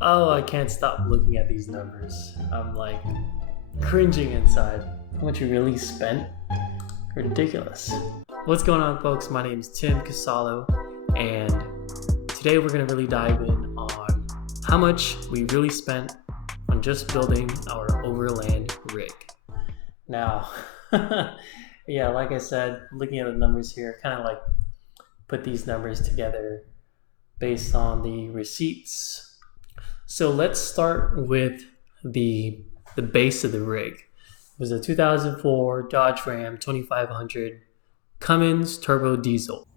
Oh, I can't stop looking at these numbers. I'm like cringing inside. How much you really spent? Ridiculous. What's going on, folks? My name is Tim Casalo, and today we're going to really dive in on how much we really spent on just building our Overland rig. Now, yeah, like I said, looking at the numbers here, kind of like put these numbers together based on the receipts. So let's start with the base of the rig. It was a 2004 Dodge Ram 2500 Cummins turbo diesel.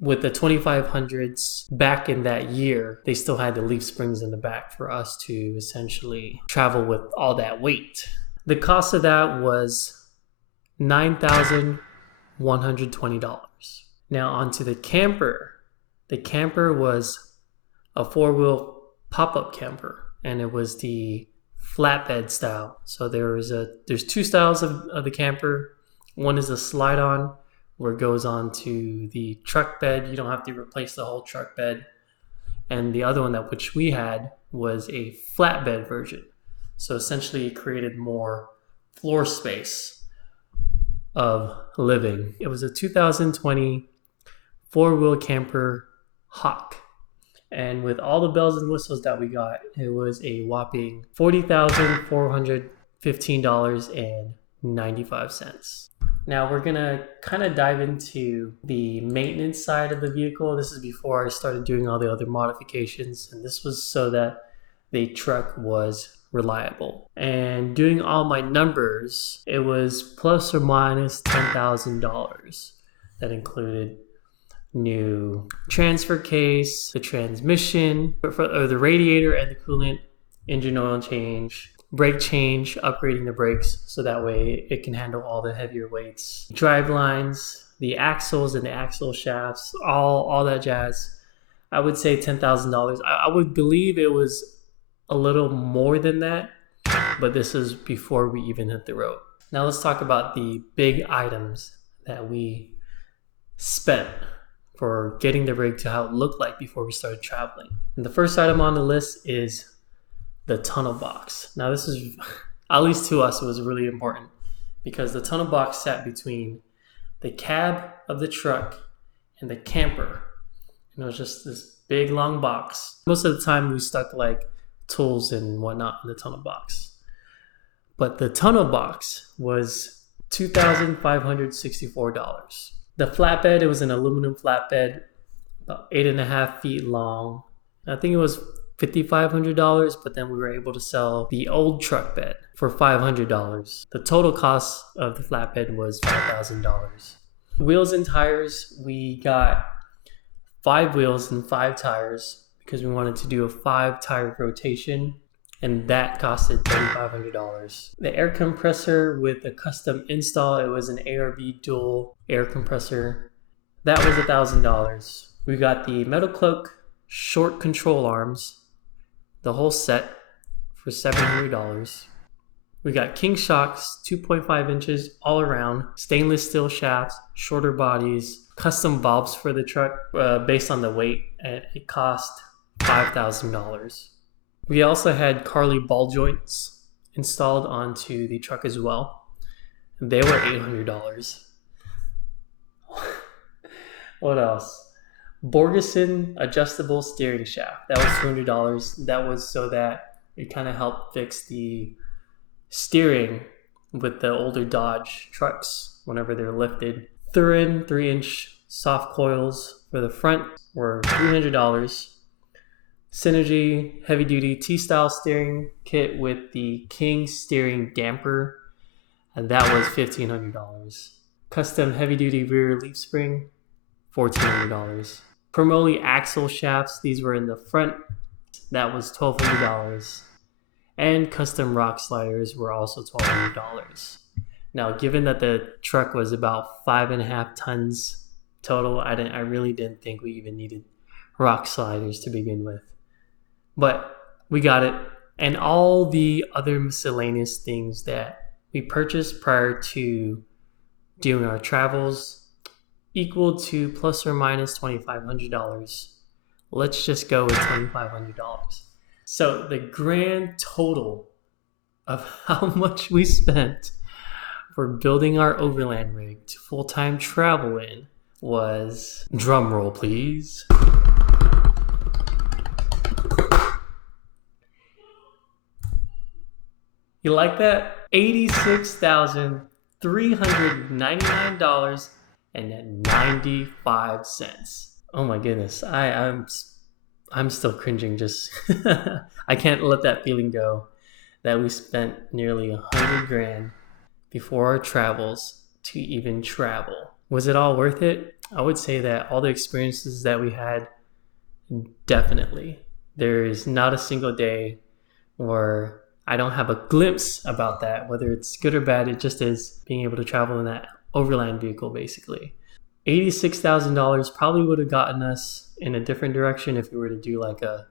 With the 2500s back in that year, they still had the leaf springs in the back for us to essentially travel with all that weight. The cost of that was $9,120. Now onto the camper. The camper was a four-wheel pop-up camper, and it was the flatbed style. So there's two styles of the camper. One is a slide-on, where it goes on to the truck bed. You don't have to replace the whole truck bed. And the other one which we had was a flatbed version. So essentially it created more floor space of living. It was a 2020 four-wheel camper Hawk. And with all the bells and whistles that we got, it was a whopping $40,415.95. Now we're gonna kind of dive into the maintenance side of the vehicle. This is before I started doing all the other modifications, and this was so that the truck was reliable. And doing all my numbers, it was plus or minus $10,000. That included new transfer case, the transmission, or the radiator and the coolant, engine oil change, brake change, upgrading the brakes so that way it can handle all the heavier weights, drivelines, the axles and the axle shafts, all that jazz. I would say $10,000. I would believe it was a little more than that, but this is before we even hit the road. Now let's talk about the big items that we spent for getting the rig to how it looked like before we started traveling. And the first item on the list is the tunnel box. Now this is, at least to us, it was really important because the tunnel box sat between the cab of the truck and the camper. And it was just this big long box. Most of the time we stuck like tools and whatnot in the tunnel box. But the tunnel box was $2,564. The flatbed, it was an aluminum flatbed, about 8.5 feet long. I think it was $5,500, but then we were able to sell the old truck bed for $500. The total cost of the flatbed was $5,000. Wheels and tires, we got 5 wheels and 5 tires because we wanted to do a 5-tire rotation, and that costed $3,500. The air compressor with a custom install, it was an ARB Dual Air Compressor. That was $1,000. We got the metal cloak, short control arms, the whole set for $700. We got king shocks, 2.5 inches all around, stainless steel shafts, shorter bodies, custom valves for the truck based on the weight, and it cost $5,000. We also had Carli ball joints installed onto the truck as well. They were $800. What else? Borgeson adjustable steering shaft. That was $200. That was so that it kind of helped fix the steering with the older Dodge trucks whenever they're lifted. Thuren 3-inch soft coils for the front were $300. Synergy heavy-duty T-style steering kit with the King steering damper, and that was $1,500. Custom heavy-duty rear leaf spring, $1,400. Chromoly axle shafts, these were in the front, that was $1,200. And custom rock sliders were also $1,200. Now, given that the truck was about 5.5 tons total, I really didn't think we even needed rock sliders to begin with. But we got it. And all the other miscellaneous things that we purchased prior to doing our travels equal to plus or minus $2,500 let's just go with $2,500. So the grand total of how much we spent for building our Overland rig to full-time travel in was, drum roll please, you like that? $86,399.95. Oh my goodness, I'm still cringing just I can't let that feeling go that we spent nearly 100 grand before our travels to even travel. Was it all worth it? I would say that all the experiences that we had, definitely. There is not a single day where I don't have a glimpse about that, whether it's good or bad. It just is being able to travel in that Overland vehicle, basically. $86,000 probably would have gotten us in a different direction if we were to do like a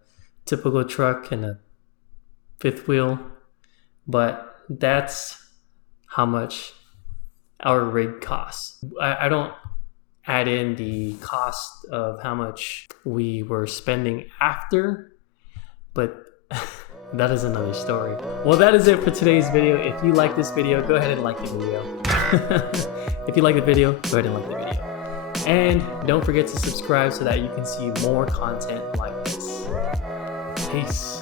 typical truck and a fifth wheel, but that's how much our rig costs. I don't add in the cost of how much we were spending after, but that is another story. Well, that is it for today's video. If you like this video, go ahead and like the video. If you like the video, go ahead and like the video. And don't forget to subscribe so that you can see more content like this. Peace.